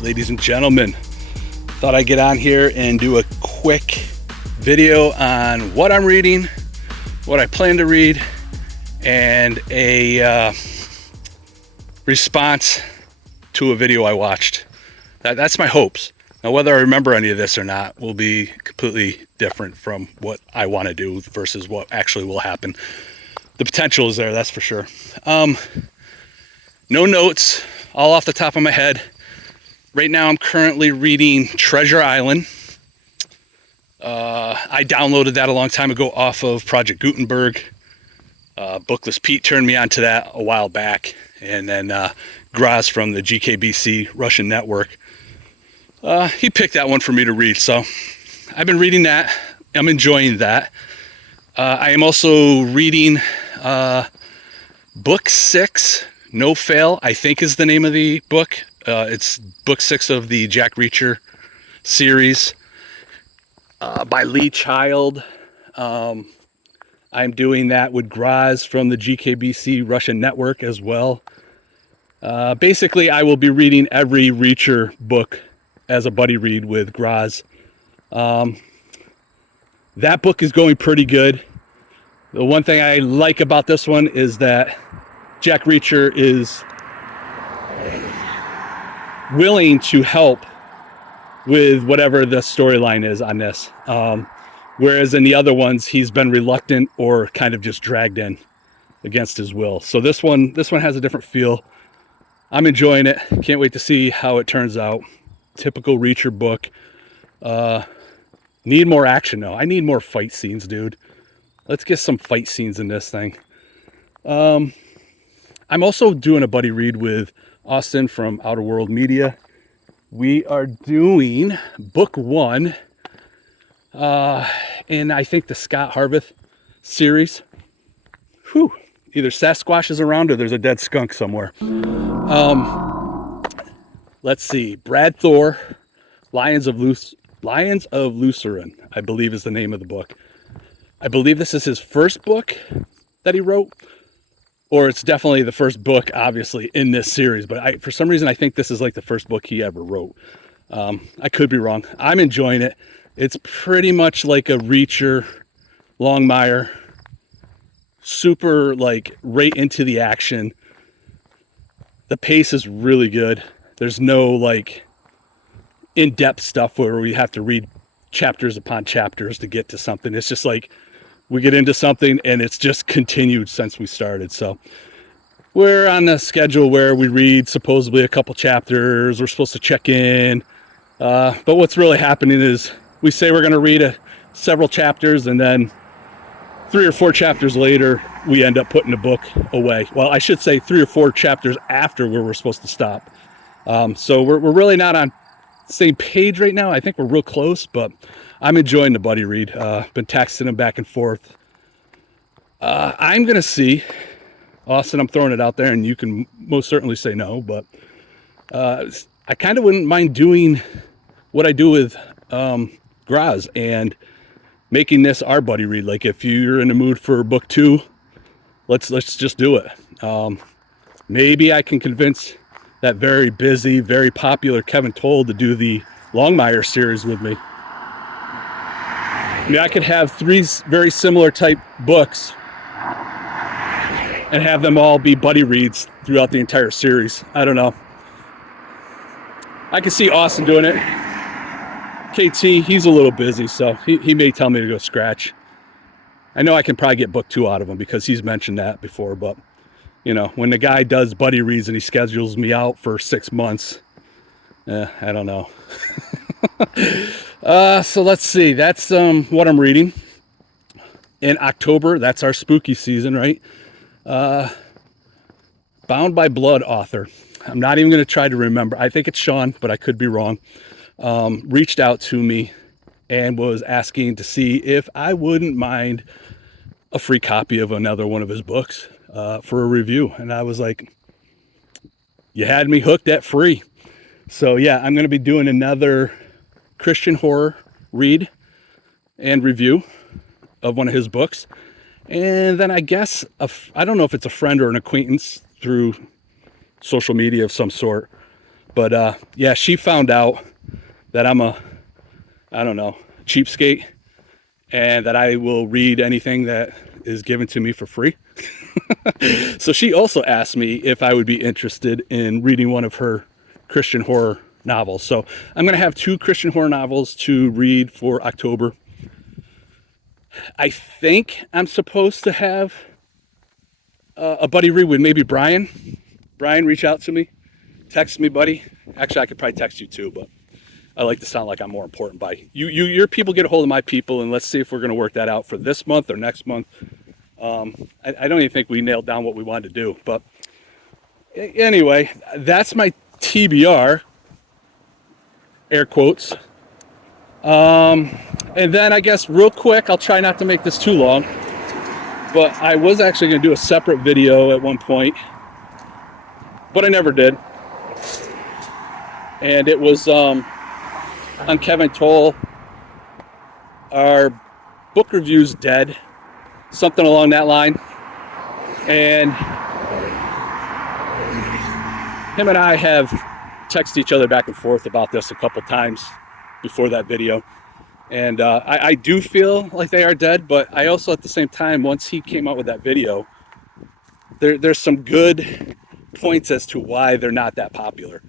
right, ladies and gentlemen, thought I'd get on here and do a quick video on what I'm reading, what I plan to read, and a response to a video I watched. That's my hopes. Now, whether I remember any of this or not will be completely different from what I want to do versus what actually will happen. The potential is there, that's for sure. No notes, all off the top of my head. Right now I'm currently reading Treasure Island. I downloaded that a long time ago off of Project Gutenberg. Bookless Pete turned me on to that a while back. And then Graz from the GKBC Russian network. He picked that one for me to read. So I've been reading that. I'm enjoying that. I am also reading book 6, No Fail, I think is the name of the book. It's book 6 of the Jack Reacher series by Lee Child. I'm doing that with Graz from the GKBC Russian network as well. Basically, I will be reading every Reacher book as a buddy read with Graz. That book is going pretty good. The one thing I like about this one is that Jack Reacher is willing to help with whatever the storyline is on this. Whereas in the other ones, he's been reluctant or kind of just dragged in against his will. So this one has a different feel. I'm enjoying it. Can't wait to see how it turns out. Typical Reacher book. Need more action though. I need more fight scenes, dude. Let's get some fight scenes in this thing. I'm also doing a buddy read with Austin from Outer World Media. We are doing book 1 in, I think, the Scott Harveth series. Whew. Either Sasquatch is around or there's a dead skunk somewhere. Let's see. Brad Thor, Lions of Lucerne, I believe is the name of the book. I believe this is his first book that he wrote, or it's definitely the first book, obviously, in this series. But for some reason, I think this is like the first book he ever wrote. I could be wrong. I'm enjoying it. It's pretty much like a Reacher, Longmire, super like right into the action. The pace is really good. There's no like in-depth stuff where we have to read chapters upon chapters to get to something. It's just like we get into something and it's just continued since we started. So we're on a schedule where we read supposedly a couple chapters. We're supposed to check in. But what's really happening is we say we're going to read several chapters, and then 3 or 4 chapters later, we end up putting the book away. Well, I should say 3 or 4 chapters after where we're supposed to stop. So we're really not on the same page right now. I think we're real close, but I'm enjoying the buddy read. Been texting him back and forth. I'm going to see, Austin, I'm throwing it out there, and you can most certainly say no, but I kind of wouldn't mind doing what I do with Graz and making this our buddy read. Like if you're in the mood for book 2, let's just do it. Maybe I can convince that very busy, very popular Kevin Toll to do the Longmire series with me. I mean, I could have 3 very similar type books and have them all be buddy reads throughout the entire series. I don't know. I can see Austin doing it. KT, he's a little busy, so he may tell me to go scratch. I know I can probably get book 2 out of him because he's mentioned that before, but you know, when the guy does buddy reads and he schedules me out for 6 months, I don't know. So let's see. That's what I'm reading. In October, that's our spooky season, right? Bound by Blood author. I'm not even going to try to remember. I think it's Sean, but I could be wrong. Reached out to me and was asking to see if I wouldn't mind a free copy of another one of his books for a review. And I was like, you had me hooked at free. So yeah, I'm going to be doing another Christian horror read and review of one of his books. And then I guess, I don't know if it's a friend or an acquaintance through social media of some sort, But yeah, she found out that I'm a, I don't know, cheapskate, and that I will read anything that is given to me for free. So she also asked me if I would be interested in reading one of her Christian horror novels. So I'm going to have 2 Christian horror novels to read for October. I think I'm supposed to have a buddy read with maybe Brian. Brian, reach out to me. Text me, buddy. Actually, I could probably text you too, but I like to sound like I'm more important by you. Your people get a hold of my people, and let's see if we're going to work that out for this month or next month. I don't even think we nailed down what we wanted to do, but anyway, that's my TBR, air quotes. And then I guess real quick, I'll try not to make this too long, but I was actually going to do a separate video at one point, but I never did. And it was on Kevin Toll, our book review's dead, something along that line. And him and I have texted each other back and forth about this a couple times before that video. And I do feel like they are dead, but I also at the same time, once he came out with that video, there's some good points as to why they're not that popular.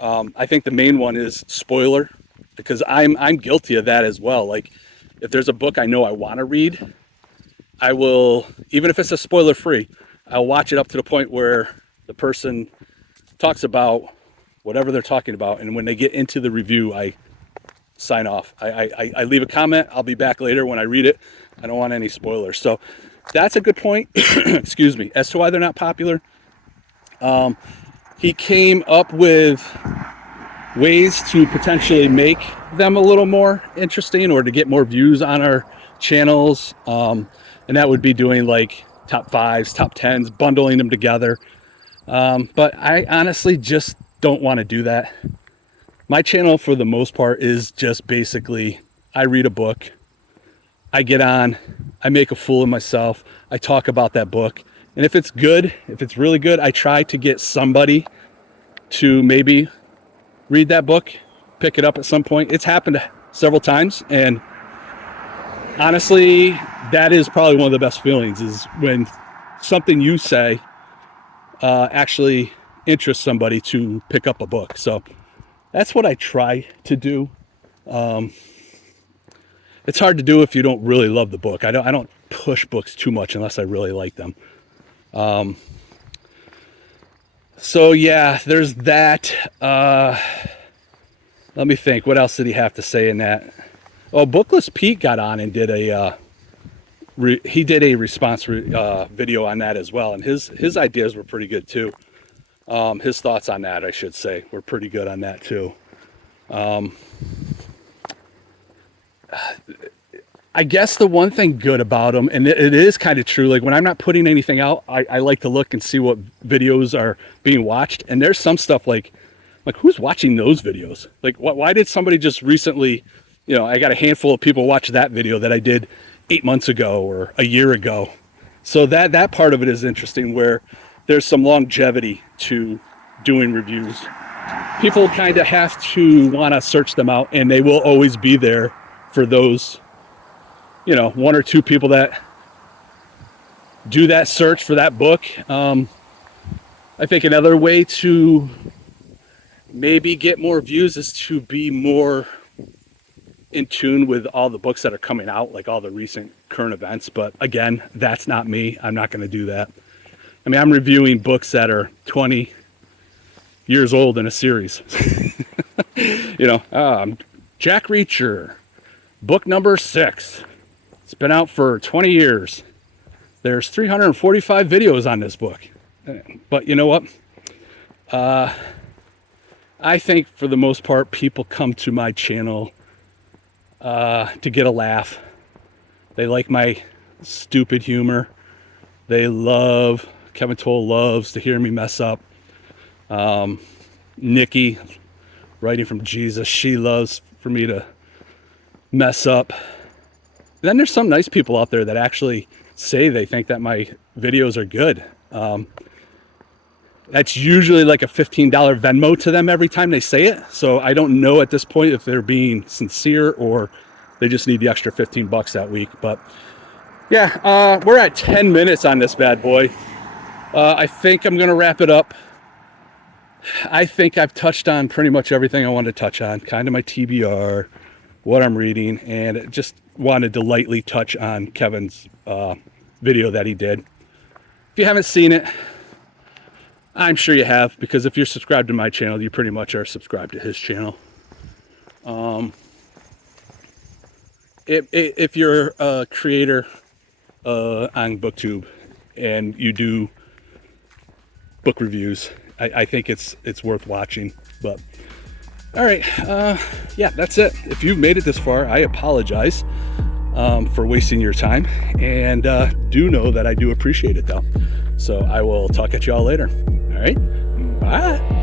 I think the main one is spoiler, because I'm guilty of that as well. Like, if there's a book I know I want to read, I will, even if it's a spoiler free, I'll watch it up to the point where the person talks about whatever they're talking about, and when they get into the review, I sign off. I leave a comment. I'll be back later when I read it. I don't want any spoilers. So that's a good point. Excuse me. As to why they're not popular, he came up with ways to potentially make them a little more interesting, or to get more views on our channels. And that would be doing like top 5s, top 10s, bundling them together. But I honestly just don't want to do that. My channel, for the most part, is just basically, I read a book, I get on, I make a fool of myself, I talk about that book, and if it's good, if it's really good, I try to get somebody to maybe read that book, pick it up at some point. It's happened several times, and honestly, that is probably one of the best feelings, is when something you say actually interests somebody to pick up a book. So that's what I try to do. It's hard to do if you don't really love the book. I don't push books too much unless I really like them. So yeah, there's that. Let me think. What else did he have to say in that? Oh, Bookless Pete got on and did a he did a response video on that as well, and his ideas were pretty good too. His thoughts on that, I should say, were pretty good on that too. I guess the one thing good about them, and it is kind of true, like when I'm not putting anything out, I like to look and see what videos are being watched. And there's some stuff like who's watching those videos? Like, why did somebody just recently, I got a handful of people watch that video that I did 8 months ago or a year ago. So that part of it is interesting, where there's some longevity to doing reviews. People kind of have to want to search them out, and they will always be there for those, 1 or 2 people that do that search for that book. I think another way to maybe get more views is to be more in tune with all the books that are coming out, like all the recent current events. But again, that's not me. I'm not going to do that. I mean, I'm reviewing books that are 20 years old in a series. Jack Reacher, book number 6. It's been out for 20 years. There's 345 videos on this book. But you know what? I think for the most part, people come to my channel to get a laugh. They like my stupid humor. Kevin Toll loves to hear me mess up. Nikki, writing from Jesus, she loves for me to mess up. And then there's some nice people out there that actually say they think that my videos are good. That's usually like a $15 Venmo to them every time they say it. So I don't know at this point if they're being sincere or they just need the extra 15 bucks that week. But yeah, we're at 10 minutes on this bad boy. I think I'm going to wrap it up. I think I've touched on pretty much everything I wanted to touch on, kind of my TBR, what I'm reading, and just wanted to lightly touch on Kevin's video that he did. If you haven't seen it, I'm sure you have, because if you're subscribed to my channel, you pretty much are subscribed to his channel. If you're a creator on BookTube and you do book reviews, I think it's worth watching. But all right, yeah, that's it. If you've made it this far, I apologize for wasting your time, and do know that I do appreciate it though. So I will talk at y'all later. All right, bye.